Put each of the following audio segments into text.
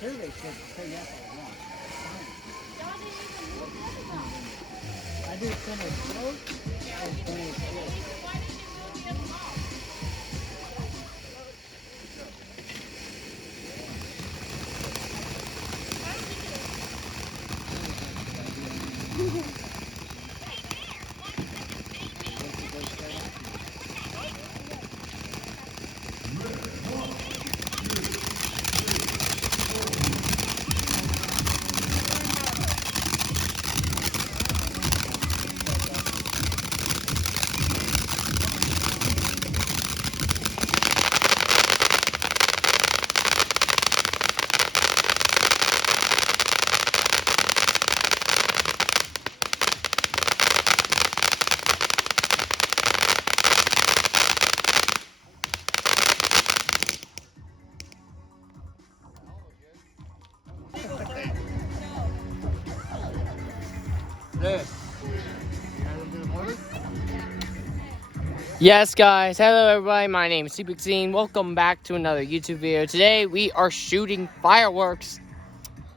sure they should say yes all along. I did center float and center float. Yes, guys. Hello, everybody. My name is Super16. Welcome back to another YouTube video. Today, we are shooting fireworks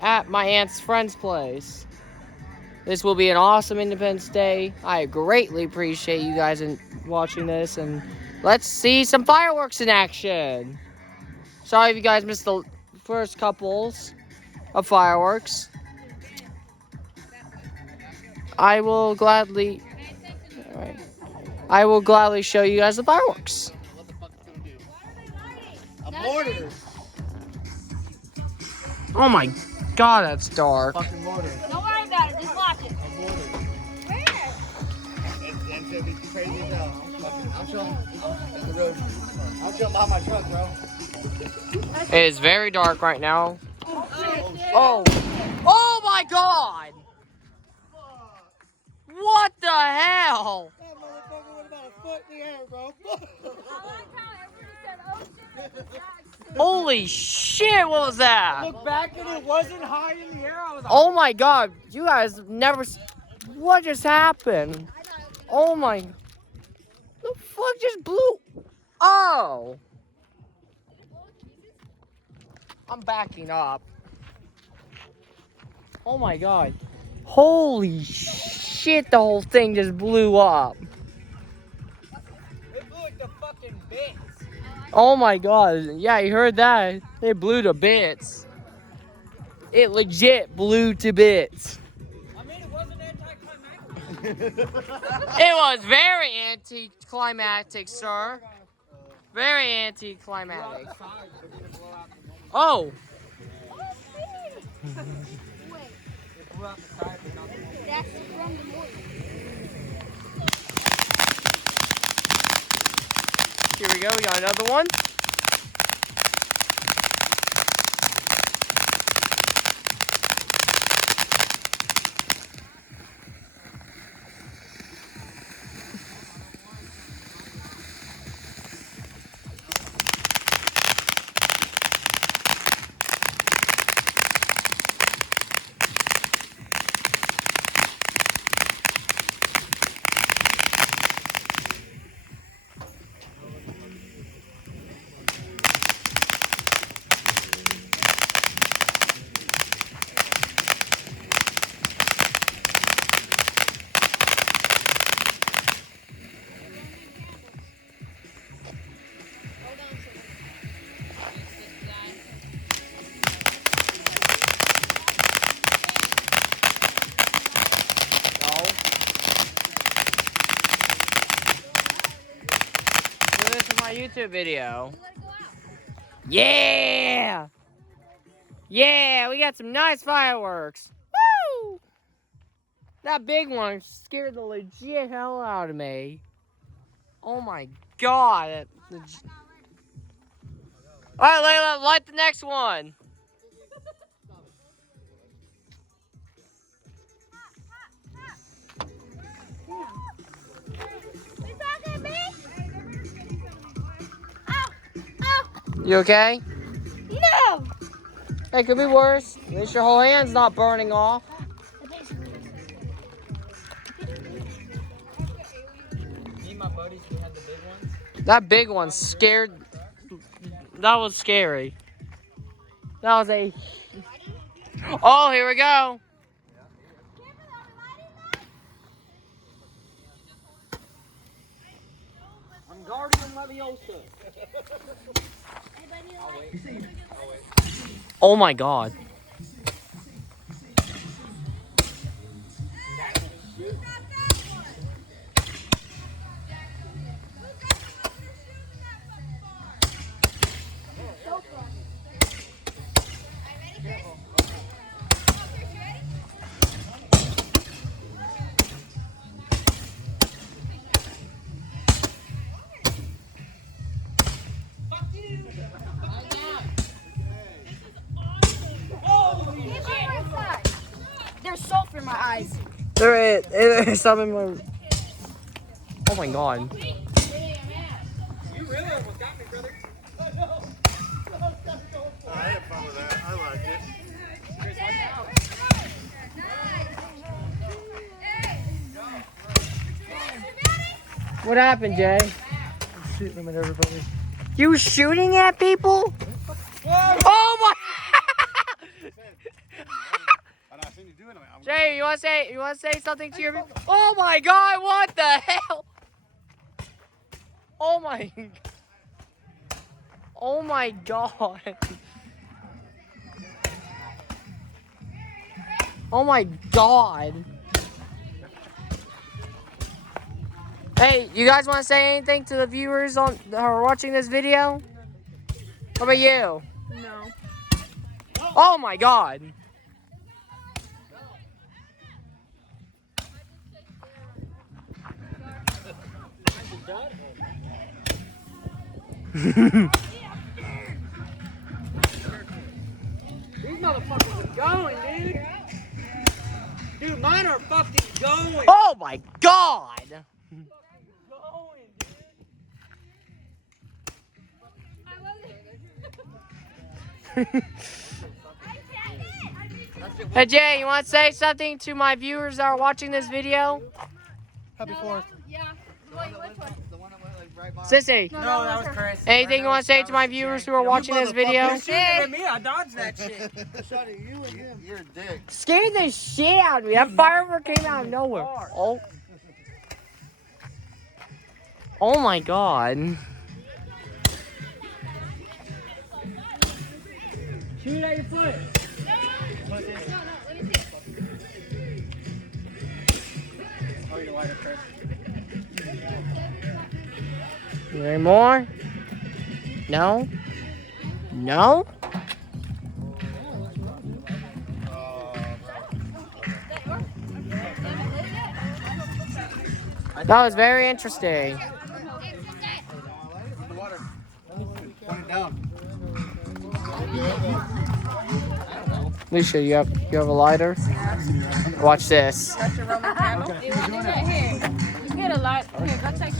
at my aunt's friend's place. This will be an awesome Independence Day. I greatly appreciate you guys watching this, and let's see some fireworks in action. Sorry if you guys missed the first couples of fireworks. I will gladly show you guys the fireworks. What the fuck it's gonna do? A mortar. Oh my god, that's dark. Fucking mortar. Don't worry about it, just watch it. A mortar. Where? It's gonna be crazy as hell. I'll show him on the road. I'll show him behind my truck, bro. It is very dark right now. Oh. Oh my god! What the hell? That motherfucker was about a foot in the air, bro. I like how everybody said, oh shit, it's a Holy shit, what was that? Look back and it wasn't high in the air. I was like, Oh my god, you guys never... What just happened? Oh my... The fuck just blew... Oh! I'm backing up. Oh my god. Holy shit, the whole thing just blew up. it blew like the fucking bits. Oh my god. Yeah, you heard that. It blew to bits. It legit blew to bits. I mean, it wasn't anticlimactic. It was very anticlimactic, sir. Very anticlimactic. Oh. That's from the morning. Here we go. We got another one. YouTube video. Yeah! Yeah, we got some nice fireworks. Woo! That big one scared the legit hell out of me. Oh my god. Alright, Layla, light the next one. You okay? No! It could be worse. At least your whole hand's not burning off. Me and my buddies, we had the big ones. That big one scared. That was scary. That was a... Oh, here we go. I'm Guardian Leviosa. Oh my god. There's sulfur in my eyes. There's some in my... Oh my god. You really almost got me, brother. I had fun with that. I like it. What happened, Jay? Shooting them at everybody. You shooting at people? Oh my! I seen you doing it. Jay, you want to say something to your people? Oh my god! What the hell? Oh my! Oh my god! Oh my god! Hey, you guys want to say anything to the viewers that are watching this video? What about you? No. Oh my god! These motherfuckers are going, dude. Dude, mine are fucking going. Oh my god! Hey Jay, you want to say something to my viewers that are watching this video? Happy 4th. Yeah. The one that went like right by. Sissy, No, that was Chris. anything you want to say to my viewers who are watching this video? You're shooting at me. I dodged that shit. I shot at you again. You're a dick. Scared the shit out of me. That firework came out of nowhere. Oh. Oh my god. Shoot at your foot. Oh, you light it, Chris. Any more? No? No? That was very interesting. The water. Point it down. Lucia, you have a lighter? Watch this. Get a light. Here, go take it.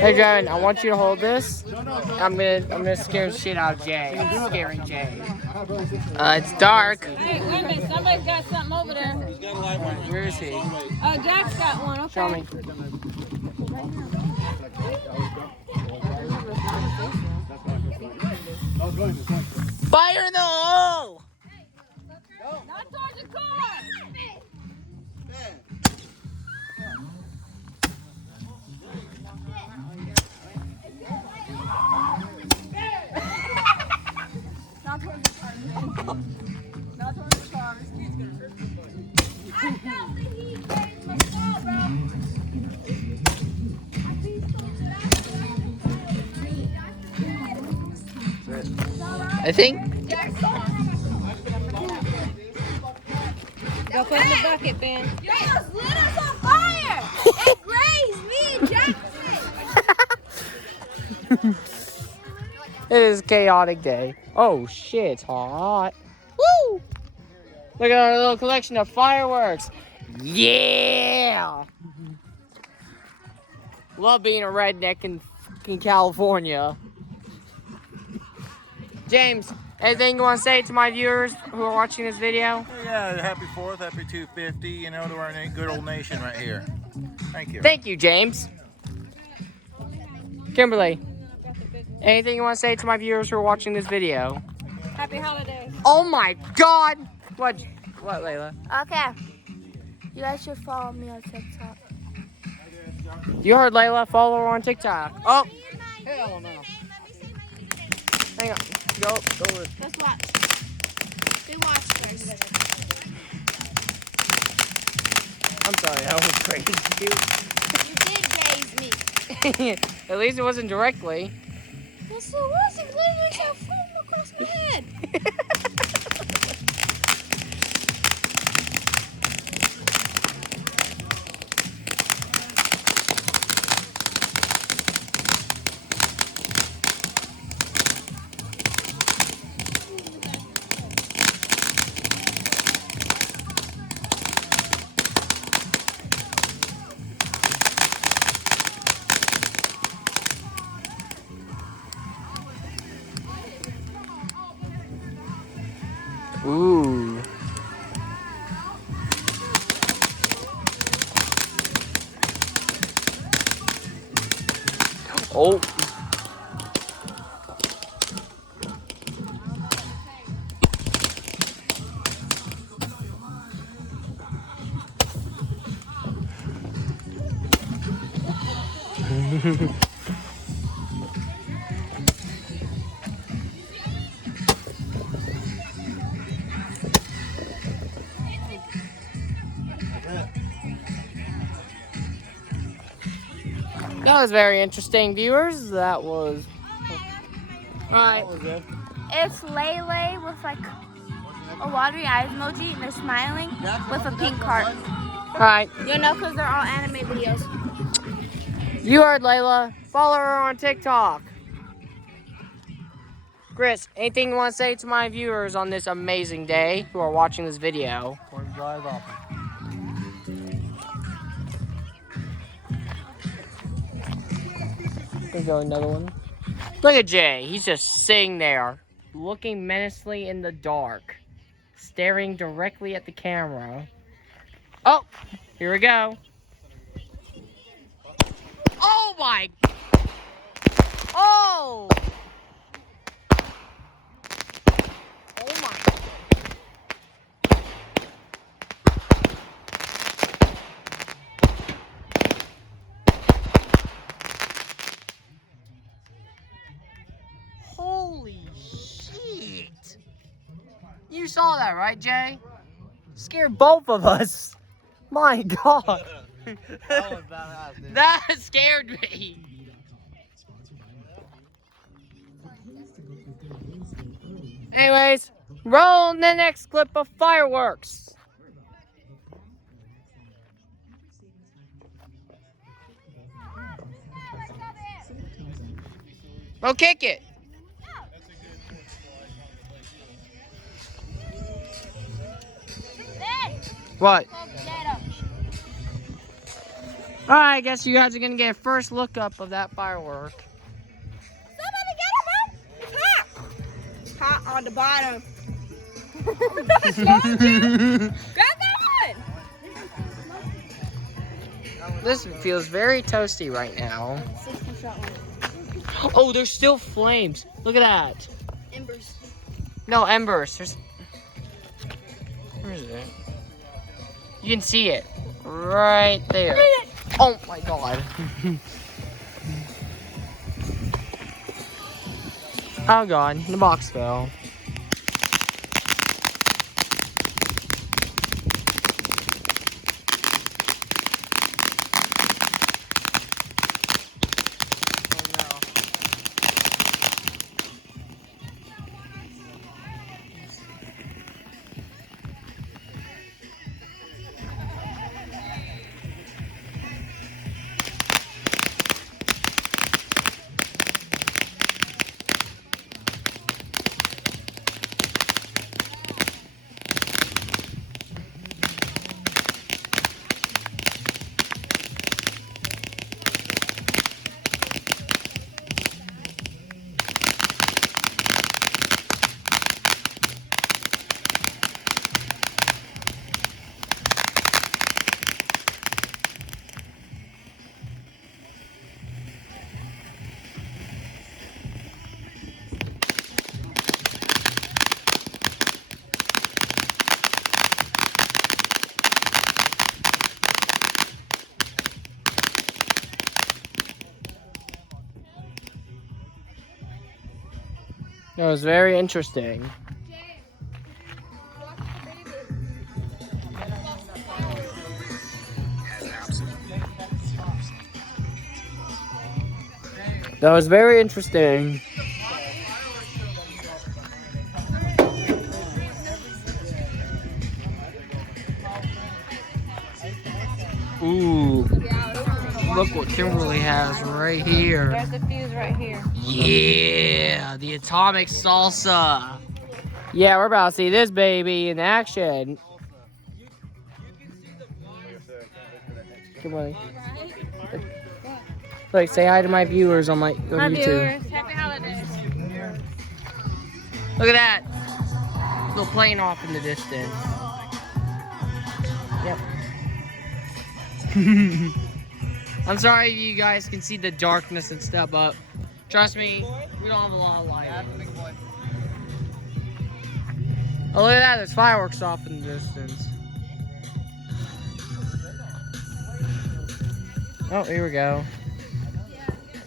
Hey Jen, I want you to hold this. I'm gonna scare the shit out of Jay. I'm scaring Jay. It's dark. Hey, wait a minute. Somebody's got something over there. Where is he? Jack's got one. Okay. Show me. Fire in the hole! Not towards the car. Not towards the car. Not towards the car. This kid's gonna hurt somebody. I felt the heat, baby. Let's go, bro. I think. Go put in the bucket, Ben. Yo, those lit us on fire! It grazed me and Jackson! It is a chaotic day. Oh shit, it's hot. Woo! Look at our little collection of fireworks. Yeah! Love being a redneck in fucking California. James, anything you want to say to my viewers who are watching this video? Yeah, happy 4th, happy 250, you know, to our good old nation right here. Thank you. Thank you, James. Kimberly, anything you want to say to my viewers who are watching this video? Happy holidays. Oh my God! What, Layla? Okay. You guys should follow me on TikTok. You heard Layla. Follow her on TikTok. Oh, Hell no. hang on. Go. Let's watch. We watch first. I'm sorry, that was crazy. You did gaze me. At least it wasn't directly. Yes, it was. It literally shot floating across my head. Ooh. Oh. That was very interesting, viewers. That was. Alright. It's Lele with like a watery eyes emoji and they're smiling with a pink heart. Alright. You know, because they're all anime videos. You heard Layla. Follow her on TikTok. Chris, anything you want to say to my viewers on this amazing day who are watching this video? Or drive off. There go another one. Look at Jay. He's just sitting there, looking menacingly in the dark, staring directly at the camera. Oh, here we go. Oh my! Oh! Oh my! Holy shit! You saw that, right, Jay? Scared both of us. My God. That was badass, dude. That scared me. Anyways, roll the next clip of fireworks. Go kick it. What? Alright, I guess you guys are gonna get a first look up of that firework. Somebody get him, man. It's hot. Hot on the bottom. Grab that one. This feels very toasty right now. Oh, there's still flames. Look at that. Embers. No, embers. Where is it? You can see it. Right there. Oh my God. Oh God, the box fell. It was very interesting. That was very interesting. Ooh, look what Kimberly has right here. There's the fuse right here. Yeah, the atomic salsa. Yeah, we're about to see this baby in action. Kimberly. Look, say hi to my viewers on YouTube. Hi viewers, happy holidays. Look at that. Little plane off in the distance. Yep. I'm sorry if you guys can see the darkness and stuff, but trust me, we don't have a lot of light. Oh, look at that. There's fireworks off in the distance. Oh, here we go.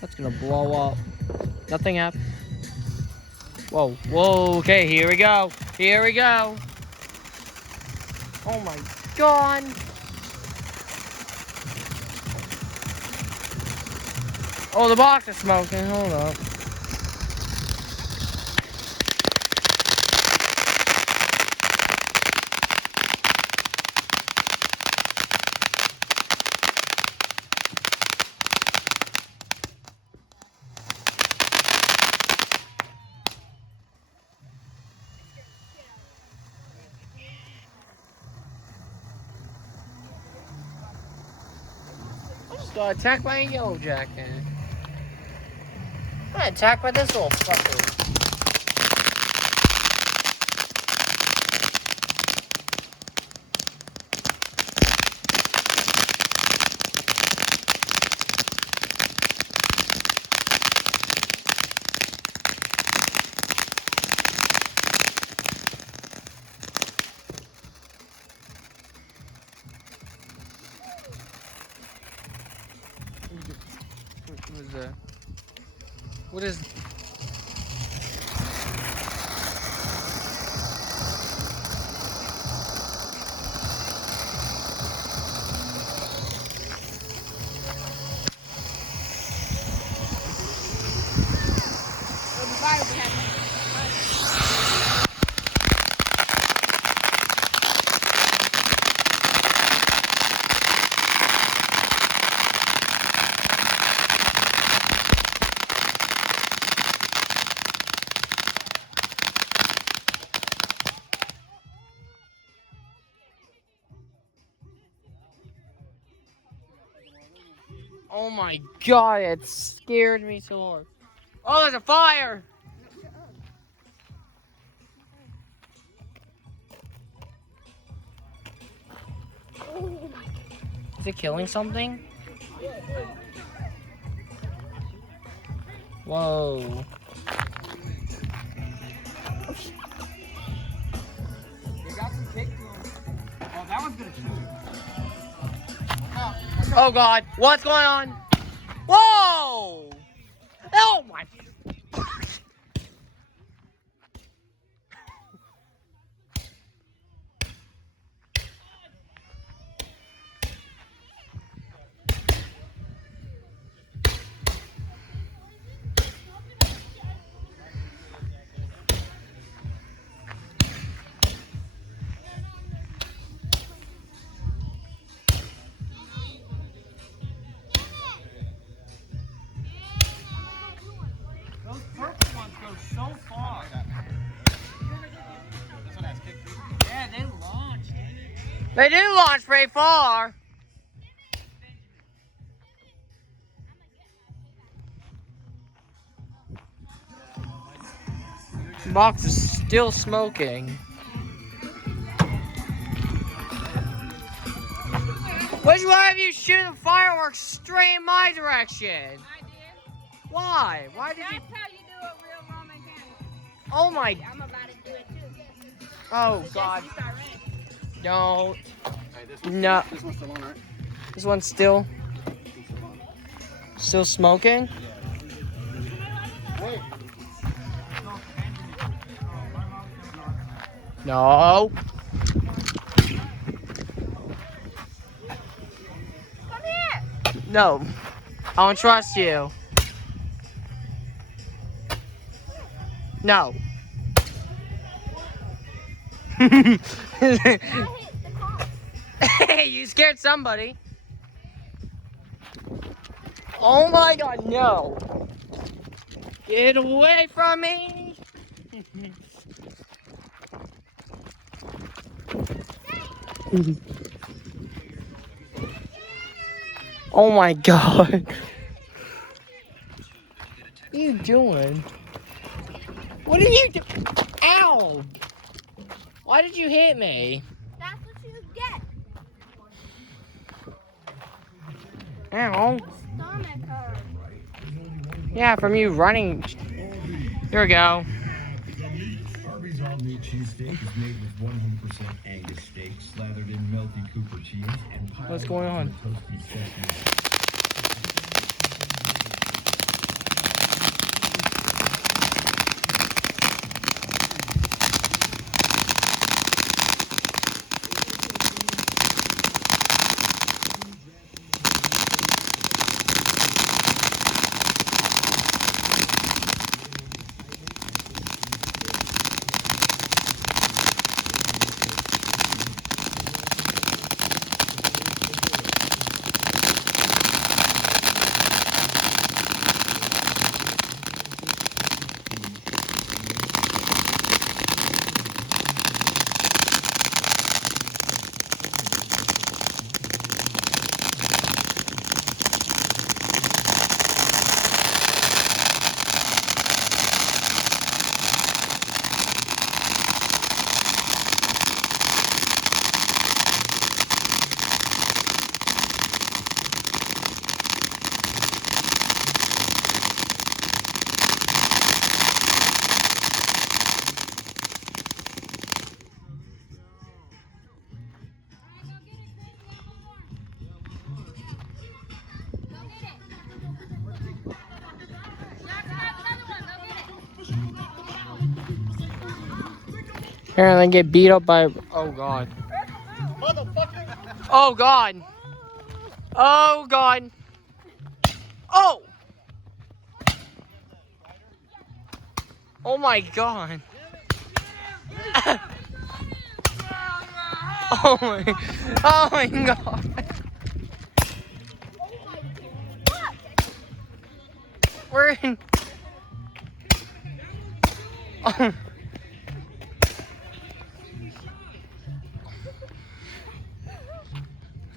That's gonna blow up. Nothing happened. Whoa, whoa, okay, here we go. Here we go. Oh my god. Oh, the box is smoking. Hold up. I just got attacked by a yellow jacket. I got attacked by this little fucker. What is that? What is... Oh my god, it scared me so hard. Oh, there's a fire! Is it killing something? Whoa. They got some kick to him. Oh, that one's gonna shoot. Oh god, what's going on? Whoa! Oh my... Those purple ones go so far. This one has kick. Yeah, they launched. They do launch pretty far. The box is still smoking. Which one of you shoot the fireworks straight in my direction? I did. Why? Why did you? That's how you do a real Roman candle. Oh my. I'm about to do it too. Oh god. You start ready. Don't. Hey, No. This one's still on, right? This one's still smoking? Hey. No. Come here. No. I don't trust you. No. I hit the car. Hey, you scared somebody. Oh my god, no. Get away from me. Oh my god. What are you doing? What are you doing? Ow! Why did you hit me? That's what you get. Ow. Stomach hurt. Yeah, from you running. Here we go. Arby's all-meat cheesesteak is made with 100% Angus steak, slathered in melty Cooper cheese, and piled What's going on? with toasty sesame. Apparently get beat up by. Oh god. Motherfucker! Oh god. Oh god. Oh! Oh my god. Oh my. Oh my god. We're in. Oh.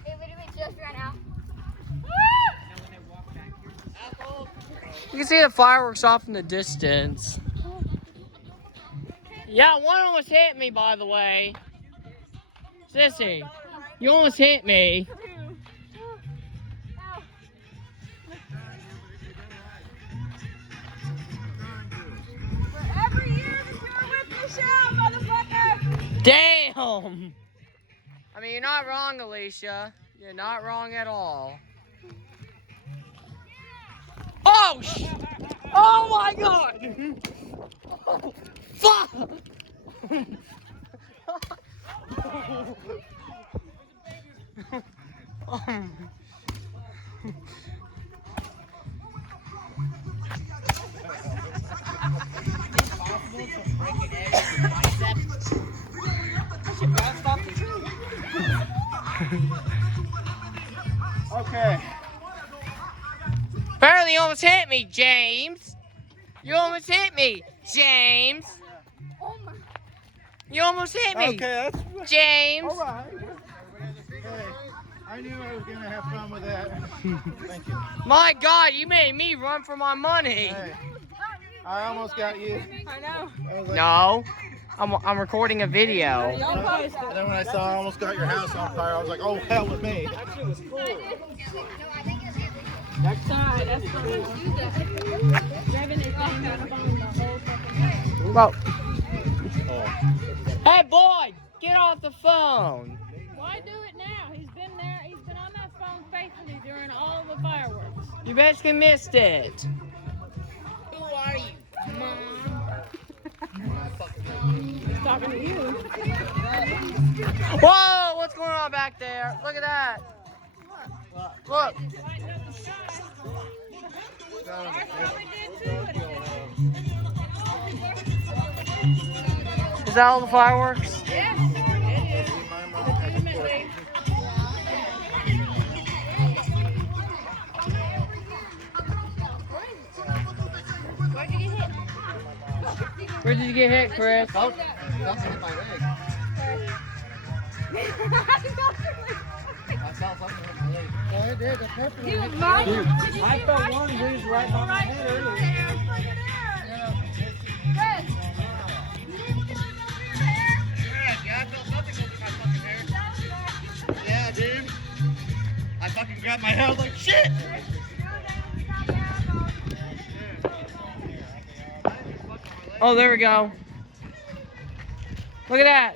It literally just ran out. You can see the fireworks off in the distance. Yeah, one almost hit me, by the way. Sissy, you almost hit me. For every year that you're with Michelle, motherfucker. Damn! I mean, you're not wrong, Alicia. You're not wrong at all. Oh, oh my god! Oh, fuck! Okay. Apparently you almost hit me, James. You almost hit me, James. Oh my. You almost hit me, Okay, that's James. all right. Hey, I knew I was gonna have fun with that. Thank you. My God, you made me run for my money. Hey, I almost got you. I know. I was like, No, I'm recording a video. and then when I saw I almost got your house on fire, I was like, oh, hell with me. That shit was cool. Next time, that's Well, hey boy, get off the phone. Why do it now? He's been there. He's been on that phone faithfully during all the fireworks. You basically missed it. Who are you, Mom? talking to you. Whoa, what's going on back there? Look at that. Look. Lighten up the sky. Ours probably did too. Is that all the fireworks? Yes, it is. Legitimately. Where'd you get hit? Where did you get hit, Chris? Something hit my leg. I felt something hit my leg. Yeah, it did. The purple You one hit might. my leg. Did you I see felt Mike? one bruise right by my head earlier. Chris, Yeah, I felt something over my fucking hair. Yeah, dude. I fucking grabbed my hair. I was like, shit! Oh, there we go. Look at that.